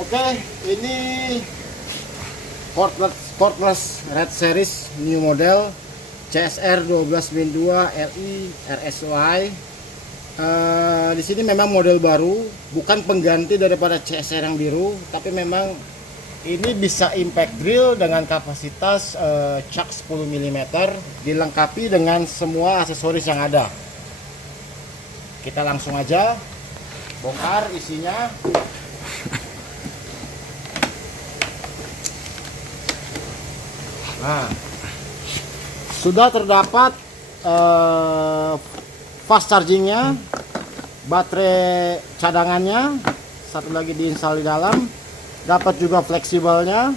Oke, ini cordless red series new model CSR 12 min 2 Li RSY. Di sini memang model baru, bukan pengganti daripada CSR yang biru, tapi memang ini bisa impact drill dengan kapasitas chuck 10 mm, dilengkapi dengan semua aksesoris yang ada. Kita langsung aja bongkar isinya. Nah, sudah terdapat fast chargingnya, baterai cadangannya, satu lagi diinstal di dalam, dapat juga fleksibelnya,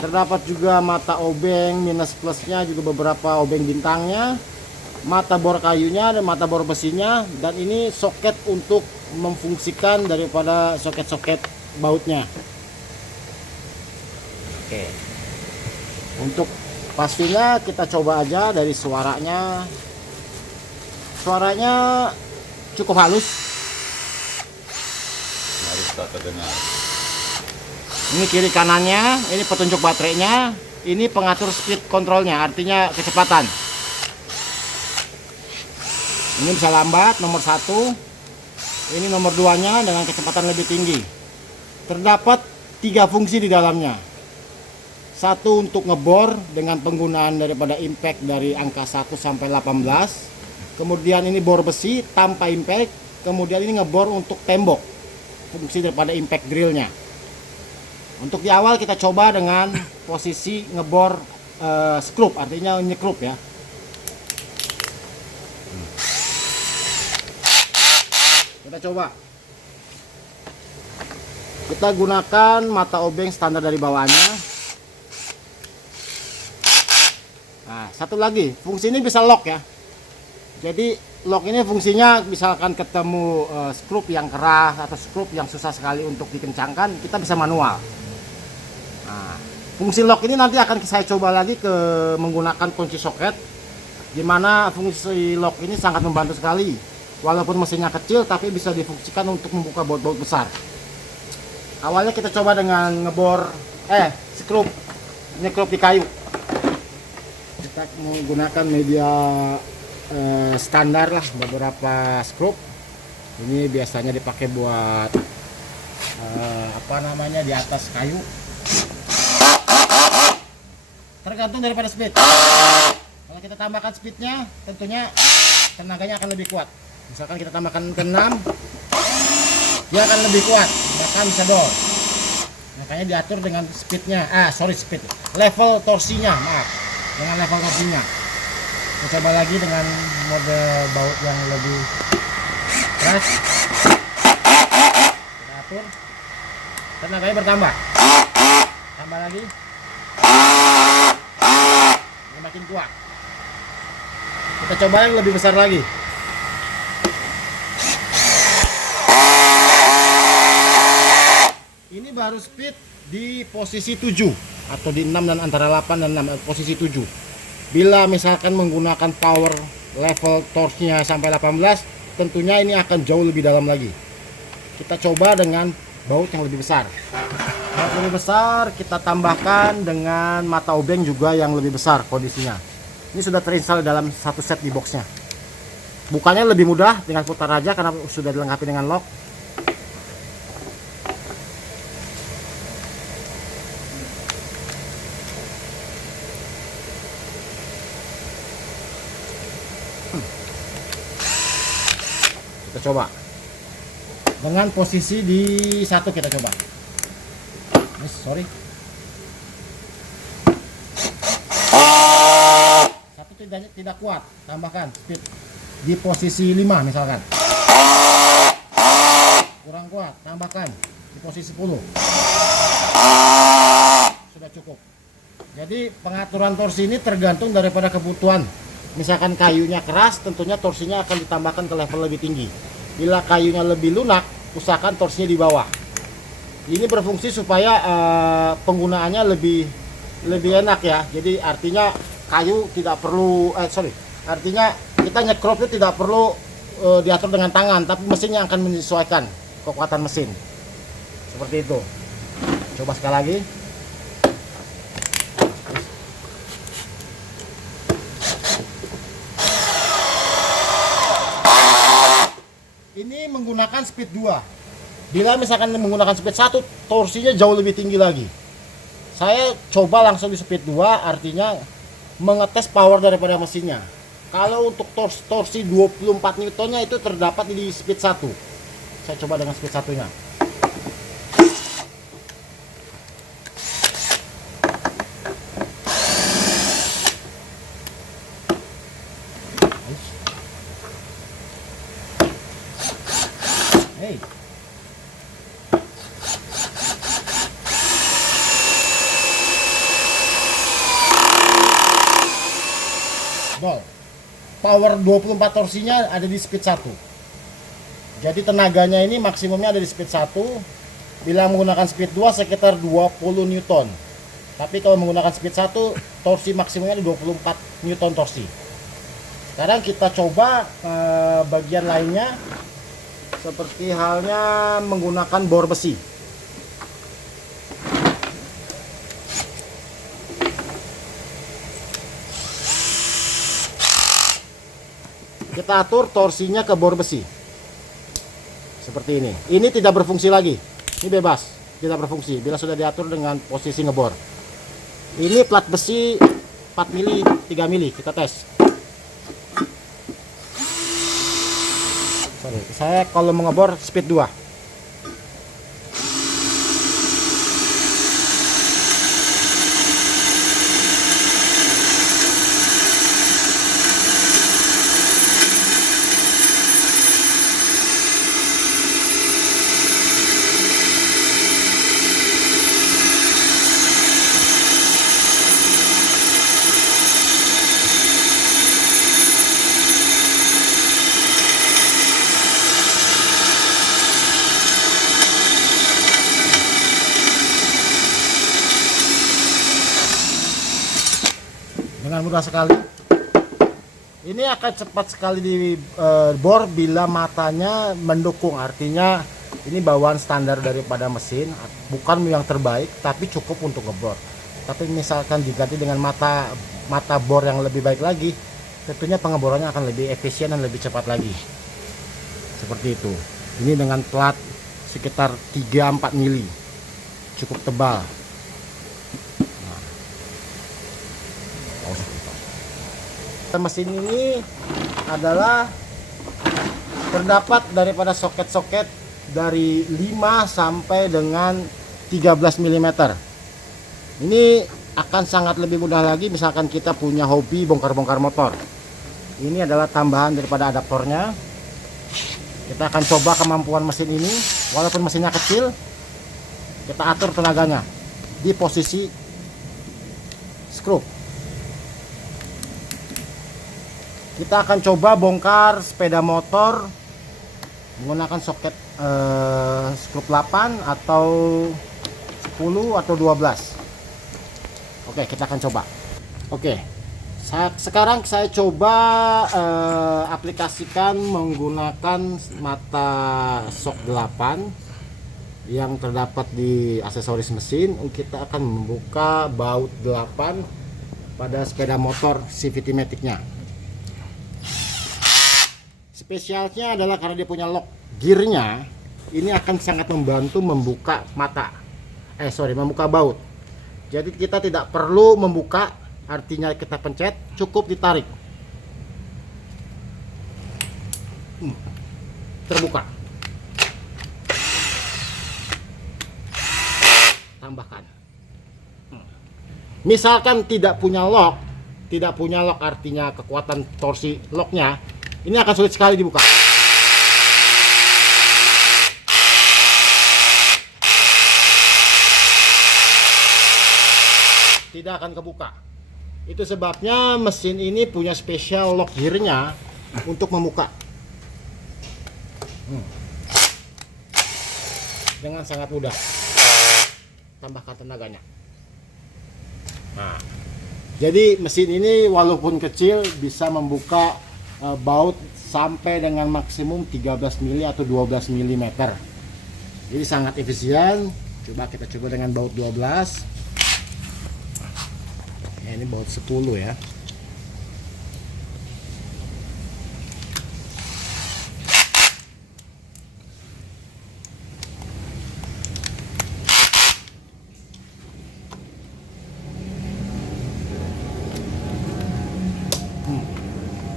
terdapat juga mata obeng minus plusnya, juga beberapa obeng bintangnya, mata bor kayunya dan mata bor besinya, dan ini soket untuk memfungsikan daripada soket-soket bautnya. Oke. Untuk pastinya kita coba aja dari suaranya. Suaranya cukup halus. Harus tak terdengar. Ini kiri kanannya, ini petunjuk baterainya, ini pengatur speed controlnya, artinya kecepatan. Ini bisa lambat, nomor 1. Ini nomor 2-nya dengan kecepatan lebih tinggi. Terdapat 3 fungsi di dalamnya. Satu untuk ngebor dengan penggunaan daripada impact dari angka 1 sampai 18. Kemudian ini bor besi tanpa impact. Kemudian ini ngebor untuk tembok, fungsi daripada impact drillnya. Untuk di awal kita coba dengan posisi ngebor skrup, artinya nyekrup ya. Kita coba. Kita gunakan mata obeng standar dari bawahnya. Nah, satu lagi, fungsi ini bisa lock ya. Jadi lock ini fungsinya misalkan ketemu skrup yang keras atau skrup yang susah sekali untuk dikencangkan, kita bisa manual. Nah, fungsi lock ini nanti akan saya coba lagi ke menggunakan kunci soket, dimana fungsi lock ini sangat membantu sekali. Walaupun mesinnya kecil, tapi bisa difungsikan untuk membuka baut-baut besar. Awalnya kita coba dengan ngebor skrup, nyekrup di kayu. Kita menggunakan media standar lah, beberapa skrup. Ini biasanya dipakai buat di atas kayu. Tergantung daripada speed. Kalau kita tambahkan speednya, tentunya tenaganya akan lebih kuat. Misalkan kita tambahkan ke 6, dia akan lebih kuat, bahkan bisa dor. Makanya diatur dengan speednya, level torsinya, dengan level torsinya. Kita coba lagi dengan mode baut yang lebih keras. Kita atur, tenaganya bertambah. Tambah lagi, ini makin kuat. Kita coba yang lebih besar lagi. Ini baru speed di posisi 7 atau di 6 dan antara 8 dan 6, posisi 7. Bila misalkan menggunakan power level torsinya sampai 18, tentunya ini akan jauh lebih dalam lagi. Kita coba dengan baut yang lebih besar. Baut lebih besar kita tambahkan dengan mata obeng juga yang lebih besar kondisinya. Ini sudah terinstall dalam satu set di boxnya. Bukanya lebih mudah dengan putar aja karena sudah dilengkapi dengan lock. Kita coba dengan posisi di 1, kita coba. Satu tidak kuat, tambahkan speed di posisi 5 misalkan. Kurang kuat, tambahkan di posisi 10. Sudah cukup. Jadi pengaturan torsi ini tergantung daripada kebutuhan. Misalkan kayunya keras, tentunya torsinya akan ditambahkan ke level lebih tinggi. Bila kayunya lebih lunak, usahakan torsinya di bawah. Ini berfungsi supaya penggunaannya lebih enak ya. Jadi artinya kayu tidak perlu artinya kita nyekropnya tidak perlu diatur dengan tangan, tapi mesinnya akan menyesuaikan kekuatan mesin. seperti itu. Coba sekali lagi. Ini menggunakan speed 2. Bila misalkan menggunakan speed 1, torsinya jauh lebih tinggi lagi. Saya coba langsung di speed 2, artinya mengetes power daripada mesinnya. Kalau untuk torsi 24 Newtonnya itu terdapat di speed 1. Saya coba dengan speed 1-nya. Hey. Power 24 torsinya ada di speed 1. Jadi tenaganya ini maksimumnya ada di speed 1. Bila menggunakan speed 2 sekitar 20 Newton. Tapi kalau menggunakan speed 1, torsi maksimumnya di 24 Newton torsi. Sekarang kita coba bagian lainnya, seperti halnya menggunakan bor besi. Kita atur torsinya ke bor besi seperti ini. Ini tidak berfungsi lagi, ini bebas, tidak berfungsi bila sudah diatur dengan posisi ngebor. Ini plat besi 4 mili 3 mili, kita tes. Sorry, saya kalau mengebor speed 2. Dengan mudah sekali. Ini akan cepat sekali di bor bila matanya mendukung, artinya ini bawaan standar daripada mesin, bukan yang terbaik tapi cukup untuk ngebor. Tapi misalkan diganti dengan mata bor yang lebih baik lagi, tentunya pengeborannya akan lebih efisien dan lebih cepat lagi. Seperti itu. Ini dengan plat sekitar 3-4 mili, cukup tebal. Mesin ini adalah terdapat daripada soket-soket dari 5 sampai dengan 13 mm. Ini akan sangat lebih mudah lagi misalkan kita punya hobi bongkar-bongkar motor. Ini adalah tambahan daripada adaptornya. Kita akan coba kemampuan mesin ini. Walaupun mesinnya kecil, kita atur tenaganya di posisi skrup. Kita akan coba bongkar sepeda motor menggunakan soket skrup 8 atau 10 atau 12. Oke, kita akan coba. Oke, sekarang saya coba aplikasikan menggunakan mata shock 8 yang terdapat di aksesoris mesin. Kita akan membuka baut 8 pada sepeda motor CVT Matic-nya. Spesialnya adalah karena dia punya lock gearnya, ini akan sangat membantu membuka membuka baut. Jadi kita tidak perlu membuka, artinya kita pencet, cukup ditarik, terbuka. Tambahkan. Misalkan tidak punya lock artinya kekuatan torsi locknya, ini akan sulit sekali dibuka. Tidak akan kebuka. Itu sebabnya mesin ini punya spesial lock gearnya untuk membuka. Dengan sangat mudah. Tambahkan tenaganya. Nah, jadi mesin ini walaupun kecil bisa membuka baut sampai dengan maksimum 13 mili atau 12 mm. Jadi sangat efisien. Kita coba dengan baut 12. Ya, ini baut 10 ya.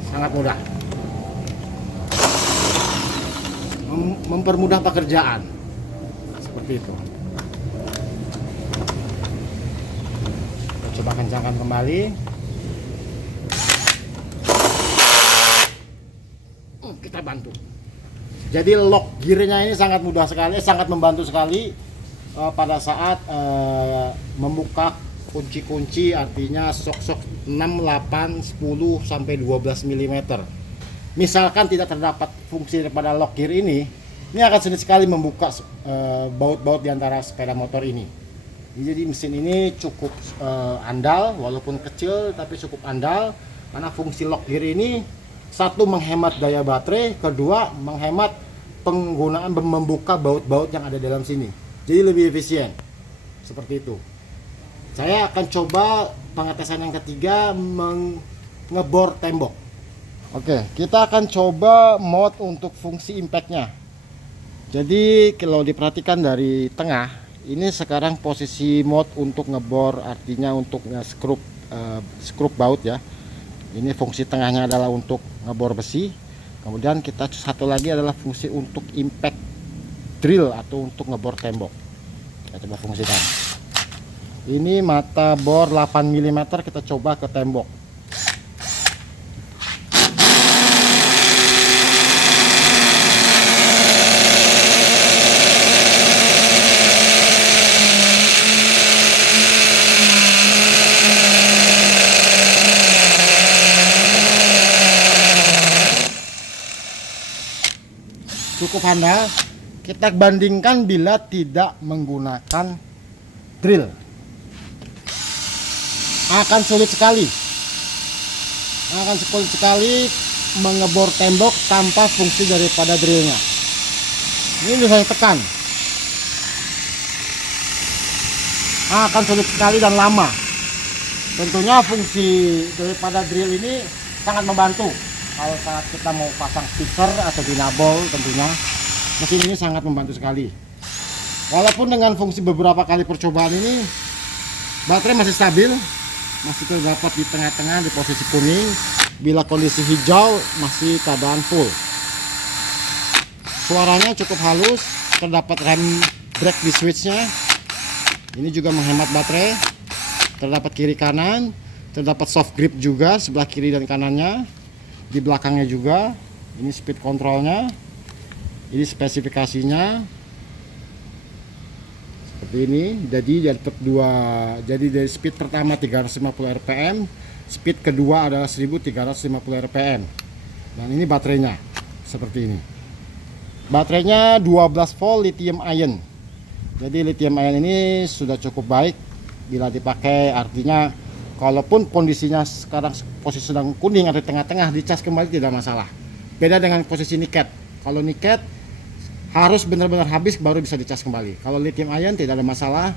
Sangat mudah, mempermudah pekerjaan. Nah, seperti itu. Kita coba kencangkan kembali. Kita bantu. Jadi lock gearnya ini sangat mudah sekali, sangat membantu sekali pada saat membuka kunci-kunci, artinya sok-sok 6, 8, 10 sampai 12 mm. Misalkan tidak terdapat fungsi daripada lock gear ini akan sulit sekali membuka baut-baut di antara sepeda motor ini. Jadi mesin ini cukup andal, walaupun kecil tapi cukup andal, karena fungsi lock gear ini satu menghemat daya baterai, kedua menghemat penggunaan membuka baut-baut yang ada dalam sini. Jadi lebih efisien. Seperti itu. Saya akan coba pengetesan yang ketiga, mengebor tembok. Oke, kita akan coba mode untuk fungsi impactnya. Jadi kalau diperhatikan dari tengah, ini sekarang posisi mode untuk ngebor, artinya untuk skrup baut ya. Ini fungsi tengahnya adalah untuk ngebor besi. Kemudian kita satu lagi adalah fungsi untuk impact drill atau untuk ngebor tembok. Kita coba fungsikan. Ini mata bor 8 mm, kita coba ke tembok. Cukup handal. Kita bandingkan bila tidak menggunakan drill, akan sulit sekali mengebor tembok tanpa fungsi daripada drillnya. Ini bisa tekan, akan sulit sekali dan lama. Tentunya fungsi daripada drill ini sangat membantu kalau saat kita mau pasang speaker atau dinabol. Tentunya mesin ini sangat membantu sekali. Walaupun dengan fungsi beberapa kali percobaan ini, baterai masih stabil, masih terdapat di tengah-tengah di posisi kuning. Bila kondisi hijau masih keadaan full. Suaranya cukup halus, terdapat rem brake di switchnya. Ini juga menghemat baterai. Terdapat kiri kanan, terdapat soft grip juga sebelah kiri dan kanannya. Di belakangnya juga. Ini speed controlnya. Ini spesifikasinya. Seperti ini. Jadi dari speed pertama 350 rpm, speed kedua adalah 1350 rpm. Dan ini baterainya seperti ini. Baterainya 12 volt lithium ion. Jadi lithium ion ini sudah cukup baik bila dipakai, artinya kalaupun kondisinya sekarang posisi sedang kuning atau tengah-tengah, dicas kembali tidak masalah. Beda dengan posisi niket. Kalau niket harus benar-benar habis baru bisa dicas kembali. Kalau lithium ion tidak ada masalah.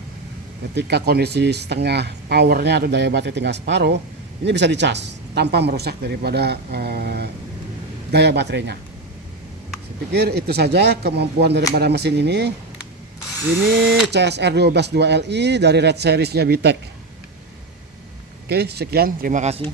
Ketika kondisi setengah powernya atau daya baterai tinggal separuh, ini bisa dicas tanpa merusak daripada daya baterainya. Saya pikir itu saja kemampuan daripada mesin ini. Ini CSR 122LI dari Red Seriesnya Vitek. Oke, sekian, terima kasih.